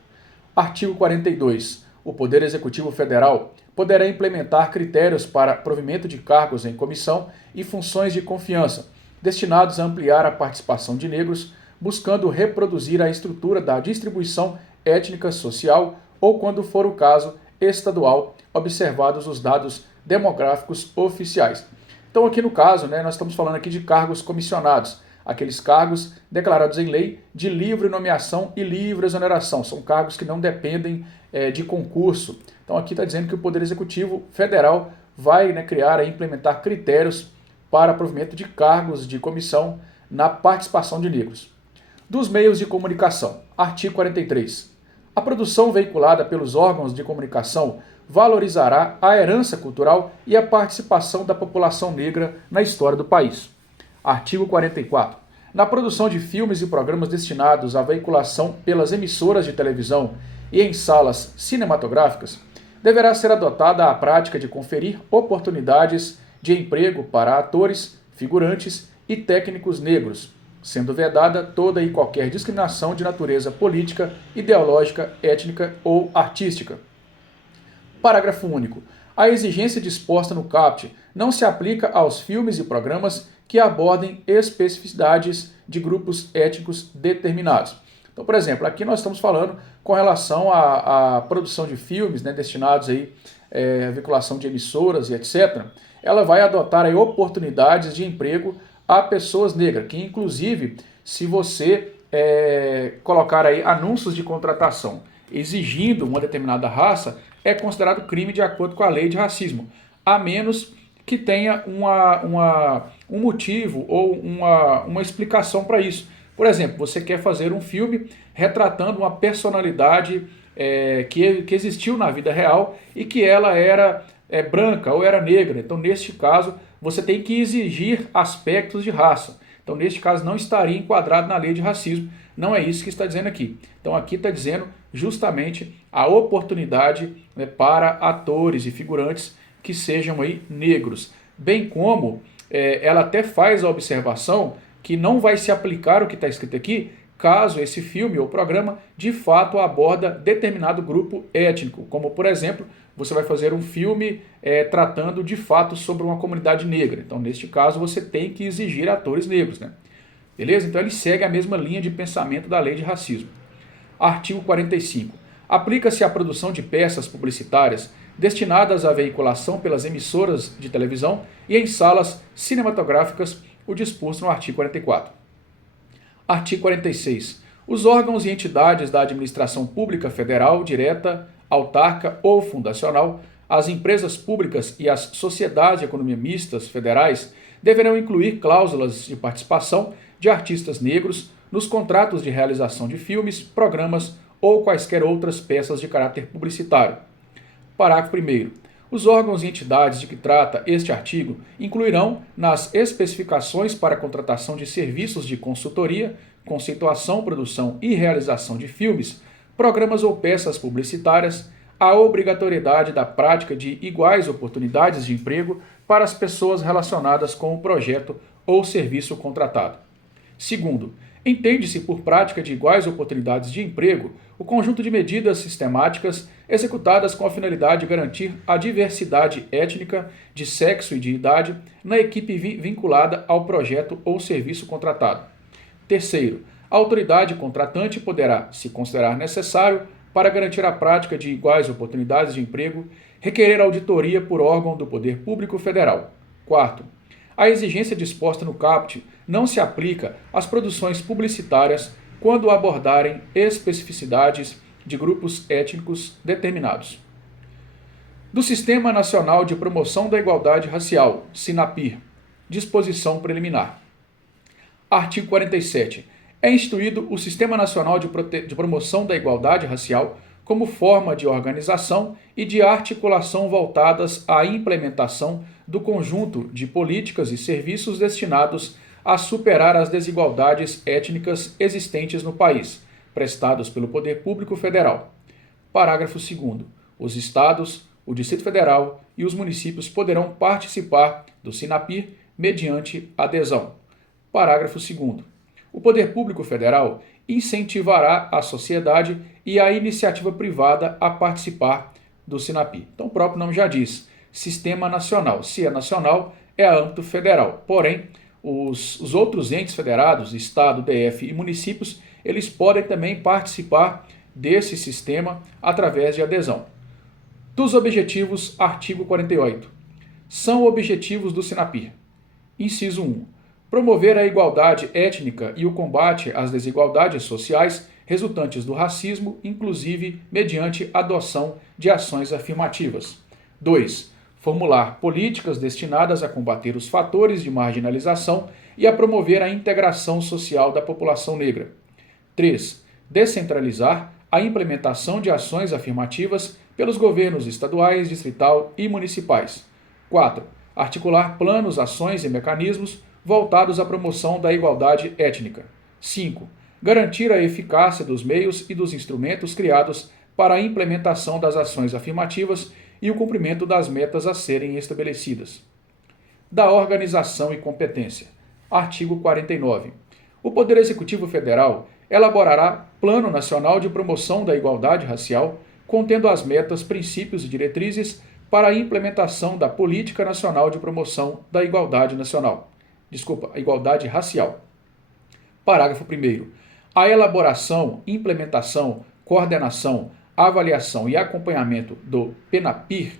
Artigo 42. O Poder Executivo Federal poderá implementar critérios para provimento de cargos em comissão e funções de confiança, destinados a ampliar a participação de negros, buscando reproduzir a estrutura da distribuição étnica social ou, quando for o caso, estadual, observados os dados demográficos oficiais. Então, aqui no caso, nós estamos falando aqui de cargos comissionados, aqueles cargos declarados em lei de livre nomeação e livre exoneração. São cargos que não dependem de concurso. Então, aqui está dizendo que o Poder Executivo Federal vai criar e implementar critérios para provimento de cargos de comissão na participação de negros. Dos meios de comunicação. Artigo 43. A produção veiculada pelos órgãos de comunicação valorizará a herança cultural e a participação da população negra na história do país. Artigo 44. Na produção de filmes e programas destinados à veiculação pelas emissoras de televisão e em salas cinematográficas, deverá ser adotada a prática de conferir oportunidades de emprego para atores, figurantes e técnicos negros, sendo vedada toda e qualquer discriminação de natureza política, ideológica, étnica ou artística. Parágrafo único. A exigência disposta no caput não se aplica aos filmes e programas que abordem especificidades de grupos étnicos determinados. Então, por exemplo, aqui nós estamos falando com relação à produção de filmes, destinados aí, à vinculação de emissoras e etc. Ela vai adotar aí oportunidades de emprego a pessoas negras, que inclusive, se você colocar aí anúncios de contratação exigindo uma determinada raça, é considerado crime de acordo com a lei de racismo, a menos que tenha um motivo ou uma explicação para isso. Por exemplo, você quer fazer um filme retratando uma personalidade que existiu na vida real e que ela era branca ou era negra. Então, neste caso, você tem que exigir aspectos de raça. Então, neste caso, não estaria enquadrado na lei de racismo. Não é isso que está dizendo aqui. Então, aqui está dizendo justamente a oportunidade para atores e figurantes que sejam aí negros. Bem como ela até faz a observação que não vai se aplicar o que está escrito aqui caso esse filme ou programa de fato aborda determinado grupo étnico, como por exemplo, você vai fazer um filme tratando de fato sobre uma comunidade negra. Então, neste caso, você tem que exigir atores negros, Beleza? Então, ele segue a mesma linha de pensamento da lei de racismo. Artigo 45. Aplica-se à produção de peças publicitárias destinadas à veiculação pelas emissoras de televisão e em salas cinematográficas o disposto no artigo 44. Artigo 46. Os órgãos e entidades da administração pública federal, direta, autarca ou fundacional, as empresas públicas e as sociedades de economia mistas federais deverão incluir cláusulas de participação de artistas negros nos contratos de realização de filmes, programas ou quaisquer outras peças de caráter publicitário. Parágrafo 1º. Os órgãos e entidades de que trata este artigo incluirão, nas especificações para a contratação de serviços de consultoria, conceituação, produção e realização de filmes, programas ou peças publicitárias, a obrigatoriedade da prática de iguais oportunidades de emprego para as pessoas relacionadas com o projeto ou serviço contratado. Segundo, entende-se por prática de iguais oportunidades de emprego o conjunto de medidas sistemáticas executadas com a finalidade de garantir a diversidade étnica, de sexo e de idade na equipe vinculada ao projeto ou serviço contratado. Terceiro, a autoridade contratante poderá, se considerar necessário, para garantir a prática de iguais oportunidades de emprego, requerer auditoria por órgão do Poder Público Federal. Quarto, a exigência disposta no caput não se aplica às produções publicitárias quando abordarem especificidades de grupos étnicos determinados. Do Sistema Nacional de Promoção da Igualdade Racial, SINAPIR, disposição preliminar. Artigo 47. É instituído o Sistema Nacional de Promoção da Igualdade Racial como forma de organização e de articulação voltadas à implementação do conjunto de políticas e serviços destinados a superar as desigualdades étnicas existentes no país, prestados pelo Poder Público Federal. Parágrafo 2º. Os Estados, o Distrito Federal e os municípios poderão participar do SINAPIR mediante adesão. Parágrafo 2º. O Poder Público Federal incentivará a sociedade e a iniciativa privada a participar do SINAPIR. Então o próprio nome já diz, Sistema Nacional. Se é nacional, é a âmbito federal. Porém, os outros entes federados, Estado, DF e municípios, eles podem também participar desse sistema através de adesão. Dos objetivos, artigo 48. São objetivos do SINAPIR. Inciso 1. Promover a igualdade étnica e o combate às desigualdades sociais resultantes do racismo, inclusive mediante adoção de ações afirmativas. 2. Formular políticas destinadas a combater os fatores de marginalização e a promover a integração social da população negra. 3. Descentralizar a implementação de ações afirmativas pelos governos estaduais, distrital e municipais. 4. Articular planos, ações e mecanismos voltados à promoção da igualdade étnica. 5. Garantir a eficácia dos meios e dos instrumentos criados para a implementação das ações afirmativas e o cumprimento das metas a serem estabelecidas. Da organização e competência. Artigo 49. O Poder Executivo Federal elaborará Plano Nacional de Promoção da Igualdade Racial, contendo as metas, princípios e diretrizes para a implementação da Política Nacional de Promoção da Igualdade Igualdade Racial. Parágrafo 1º. A elaboração, implementação, coordenação, avaliação e acompanhamento do PNAPIR,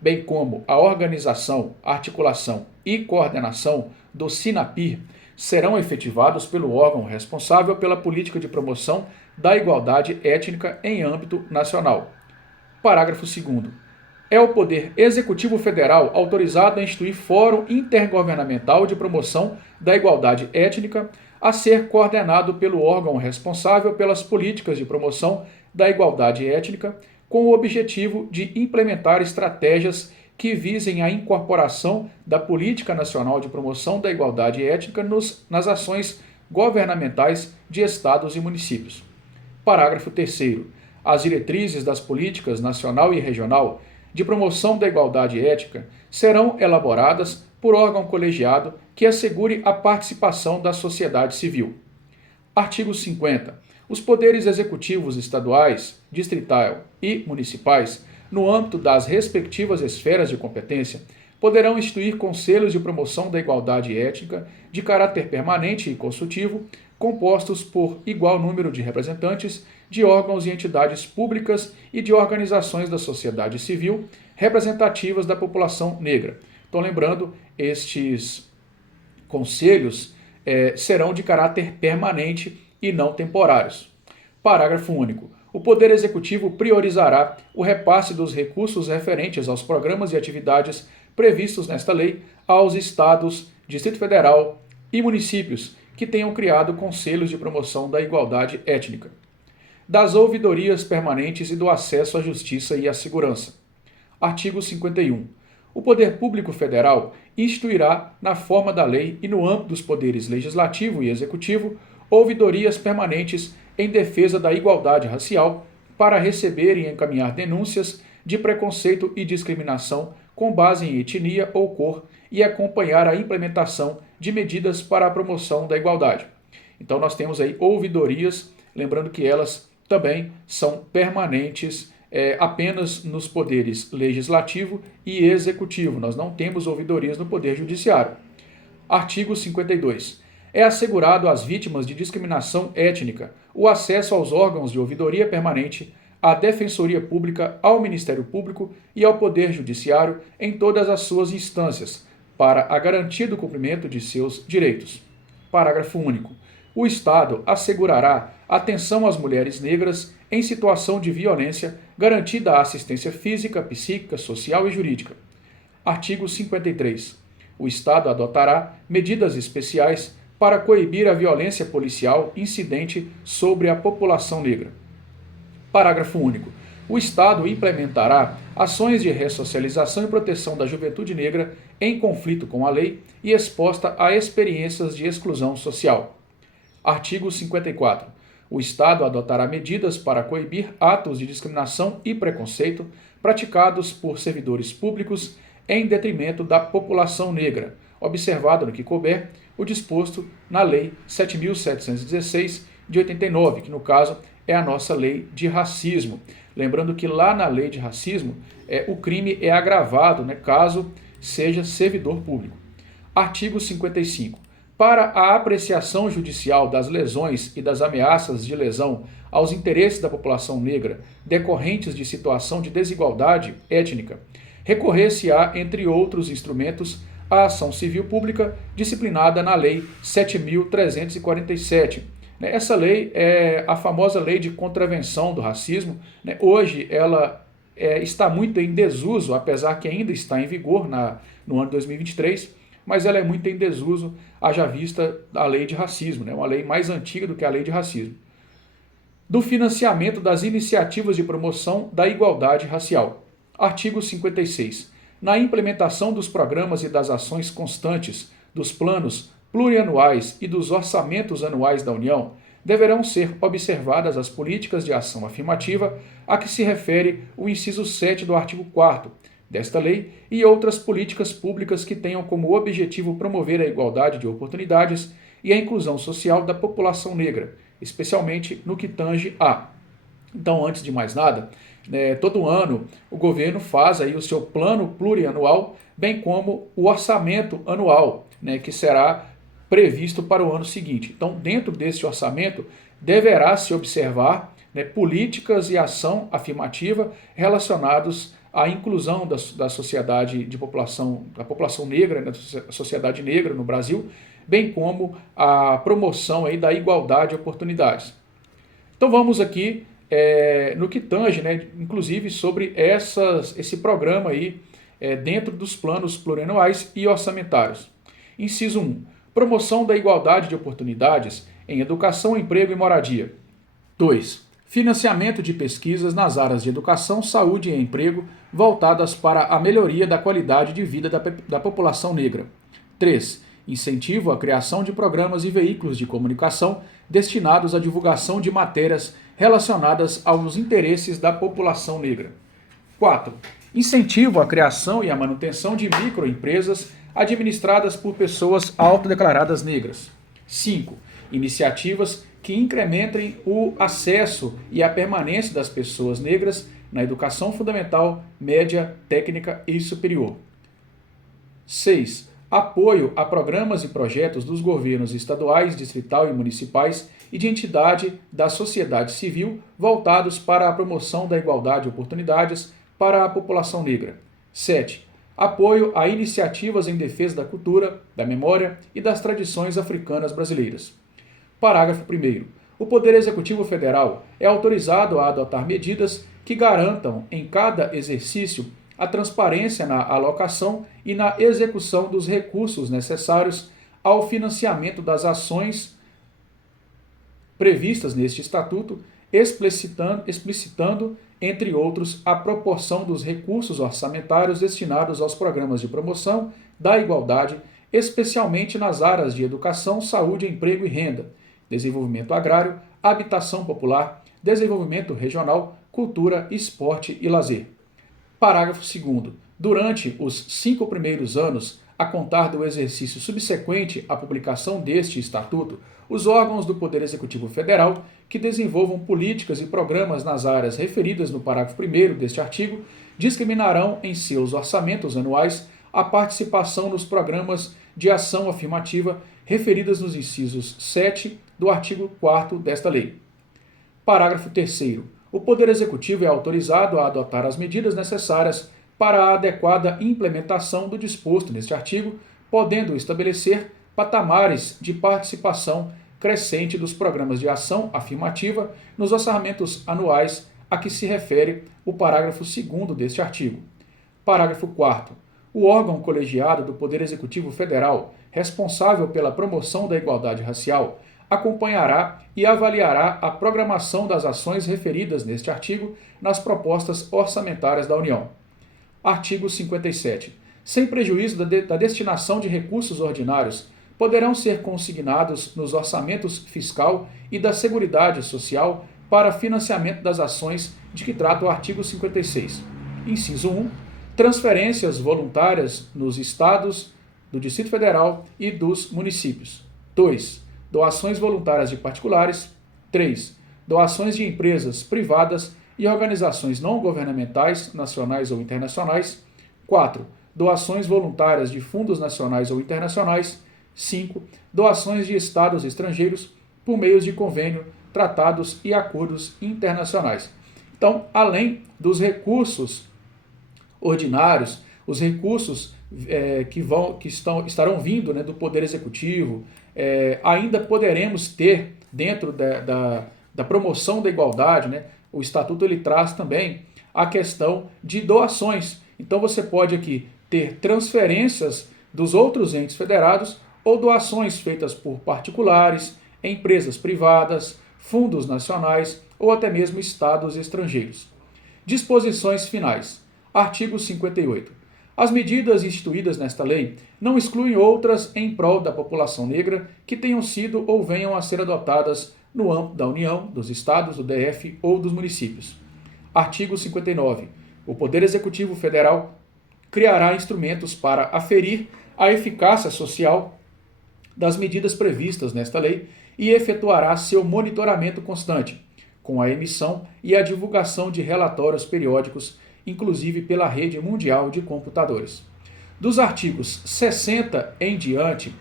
bem como a organização, articulação e coordenação do SINAPIR, serão efetivados pelo órgão responsável pela política de promoção da igualdade étnica em âmbito nacional. Parágrafo 2º. É o Poder Executivo Federal autorizado a instituir Fórum Intergovernamental de Promoção da Igualdade Étnica, a ser coordenado pelo órgão responsável pelas políticas de promoção da igualdade étnica, com o objetivo de implementar estratégias que visem a incorporação da Política Nacional de Promoção da Igualdade Étnica nas ações governamentais de estados e municípios. Parágrafo 3º. As diretrizes das políticas nacional e regional de promoção da igualdade étnica serão elaboradas por órgão colegiado que assegure a participação da sociedade civil. Artigo 50. Os poderes executivos estaduais, distrital e municipais, no âmbito das respectivas esferas de competência, poderão instituir conselhos de promoção da igualdade étnica de caráter permanente e consultivo, compostos por igual número de representantes de órgãos e entidades públicas e de organizações da sociedade civil representativas da população negra. Então, lembrando, estes conselhos serão de caráter permanente e não temporários. Parágrafo único. O Poder Executivo priorizará o repasse dos recursos referentes aos programas e atividades previstos nesta lei aos estados, Distrito Federal e municípios que tenham criado conselhos de promoção da igualdade étnica. Das ouvidorias permanentes e do acesso à justiça e à segurança. Artigo 51. O Poder Público Federal instituirá, na forma da lei e no âmbito dos poderes legislativo e executivo, ouvidorias permanentes em defesa da igualdade racial para receber e encaminhar denúncias de preconceito e discriminação com base em etnia ou cor e acompanhar a implementação de medidas para a promoção da igualdade. Então nós temos aí ouvidorias, lembrando que elas também são permanentes apenas nos poderes legislativo e executivo. Nós não temos ouvidorias no poder judiciário. Artigo 52. É assegurado às vítimas de discriminação étnica o acesso aos órgãos de ouvidoria permanente, à Defensoria Pública, ao Ministério Público e ao Poder Judiciário em todas as suas instâncias, para a garantia do cumprimento de seus direitos. Parágrafo único. O Estado assegurará atenção às mulheres negras em situação de violência, garantida a assistência física, psíquica, social e jurídica. Artigo 53. O Estado adotará medidas especiais para coibir a violência policial incidente sobre a população negra. Parágrafo único. O Estado implementará ações de ressocialização e proteção da juventude negra em conflito com a lei e exposta a experiências de exclusão social. Artigo 54. O Estado adotará medidas para coibir atos de discriminação e preconceito praticados por servidores públicos em detrimento da população negra, observado no que couber o disposto na Lei 7.716 de 89, que no caso é a nossa lei de racismo. Lembrando que lá na lei de racismo o crime é agravado, caso seja servidor público. Artigo 55. Para a apreciação judicial das lesões e das ameaças de lesão aos interesses da população negra decorrentes de situação de desigualdade étnica, recorrer-se-á, entre outros instrumentos, à ação civil pública disciplinada na Lei 7.347. Essa lei é a famosa Lei de Contravenção do Racismo. Hoje ela está muito em desuso, apesar que ainda está em vigor no ano 2023, mas ela é muito em desuso, haja vista a lei de racismo, uma lei mais antiga do que a lei de racismo. Do financiamento das iniciativas de promoção da igualdade racial. Artigo 56. Na implementação dos programas e das ações constantes, dos planos plurianuais e dos orçamentos anuais da União, deverão ser observadas as políticas de ação afirmativa a que se refere o inciso 7 do artigo 4º desta lei e outras políticas públicas que tenham como objetivo promover a igualdade de oportunidades e a inclusão social da população negra, especialmente no que tange a. Então, antes de mais nada, todo ano o governo faz aí o seu plano plurianual, bem como o orçamento anual, que será previsto para o ano seguinte. Então, dentro desse orçamento, deverá se observar políticas e ação afirmativa relacionados à inclusão da sociedade da população negra, da sociedade negra no Brasil, bem como a promoção aí da igualdade de oportunidades. Então vamos aqui no que tange, inclusive sobre esse programa aí dentro dos planos plurianuais e orçamentários. Inciso 1. Promoção da igualdade de oportunidades em educação, emprego e moradia. 2. Financiamento de pesquisas nas áreas de educação, saúde e emprego voltadas para a melhoria da qualidade de vida da população negra. 3. Incentivo à criação de programas e veículos de comunicação destinados à divulgação de matérias relacionadas aos interesses da população negra. 4. Incentivo à criação e à manutenção de microempresas administradas por pessoas autodeclaradas negras. 5. Iniciativas que incrementem o acesso e a permanência das pessoas negras na educação fundamental, média, técnica e superior. 6. Apoio a programas e projetos dos governos estaduais, distrital e municipais e de entidade da sociedade civil voltados para a promoção da igualdade de oportunidades para a população negra. 7. Apoio a iniciativas em defesa da cultura, da memória e das tradições africanas brasileiras. Parágrafo 1º. O Poder Executivo Federal é autorizado a adotar medidas que garantam, em cada exercício, a transparência na alocação e na execução dos recursos necessários ao financiamento das ações previstas neste Estatuto, explicitando, entre outros, a proporção dos recursos orçamentários destinados aos programas de promoção da igualdade, especialmente nas áreas de educação, saúde, emprego e renda, desenvolvimento agrário, habitação popular, desenvolvimento regional, cultura, esporte e lazer. Parágrafo 2º. Durante os 5 primeiros anos, a contar do exercício subsequente à publicação deste Estatuto, os órgãos do Poder Executivo Federal que desenvolvam políticas e programas nas áreas referidas no parágrafo 1º deste artigo discriminarão em seus orçamentos anuais a participação nos programas de ação afirmativa referidas nos incisos 7 do artigo 4º desta lei. Parágrafo 3º. O Poder Executivo é autorizado a adotar as medidas necessárias para a adequada implementação do disposto neste artigo, podendo estabelecer patamares de participação crescente dos programas de ação afirmativa nos orçamentos anuais a que se refere o parágrafo 2º deste artigo. Parágrafo 4º. O órgão colegiado do Poder Executivo Federal, responsável pela promoção da igualdade racial, acompanhará e avaliará a programação das ações referidas neste artigo nas propostas orçamentárias da União. Artigo 57. Sem prejuízo da destinação de recursos ordinários, poderão ser consignados nos orçamentos fiscal e da Seguridade Social para financiamento das ações de que trata o artigo 56. Inciso 1. Transferências voluntárias nos estados, do Distrito Federal e dos municípios. 2. Doações voluntárias de particulares. 3. Doações de empresas privadas e organizações não governamentais, nacionais ou internacionais. 4. Doações voluntárias de fundos nacionais ou internacionais. 5. Doações de estados estrangeiros por meio de convênio, tratados e acordos internacionais. Então, além dos recursos ordinários, os recursos estarão vindo, né, do Poder Executivo, ainda poderemos ter dentro da promoção da igualdade, né, o Estatuto ele traz também a questão de doações. Então você pode aqui ter transferências dos outros entes federados ou doações feitas por particulares, empresas privadas, fundos nacionais ou até mesmo estados estrangeiros. Disposições finais. Artigo 58. As medidas instituídas nesta lei não excluem outras em prol da população negra que tenham sido ou venham a ser adotadas no âmbito da União, dos estados, do DF ou dos municípios. Artigo 59. O Poder Executivo Federal criará instrumentos para aferir a eficácia social das medidas previstas nesta lei e efetuará seu monitoramento constante, com a emissão e a divulgação de relatórios periódicos, inclusive pela rede mundial de computadores. Dos artigos 60 em diante,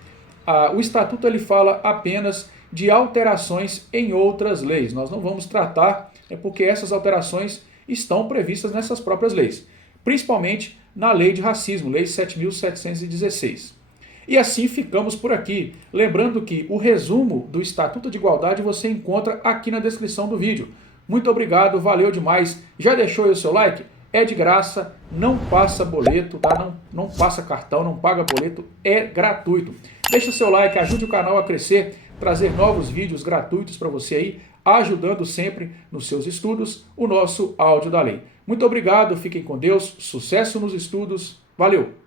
o Estatuto ele fala apenas de alterações em outras leis. Nós não vamos tratar, porque essas alterações estão previstas nessas próprias leis, principalmente na Lei de Racismo, Lei 7.716. E assim ficamos por aqui. Lembrando que o resumo do Estatuto de Igualdade você encontra aqui na descrição do vídeo. Muito obrigado, valeu demais. Já deixou aí o seu like? É de graça, não passa boleto, tá? Não passa cartão, não paga boleto, é gratuito. Deixa seu like, ajude o canal a crescer, trazer novos vídeos gratuitos para você aí, ajudando sempre nos seus estudos o nosso áudio da lei. Muito obrigado, fiquem com Deus, sucesso nos estudos, valeu!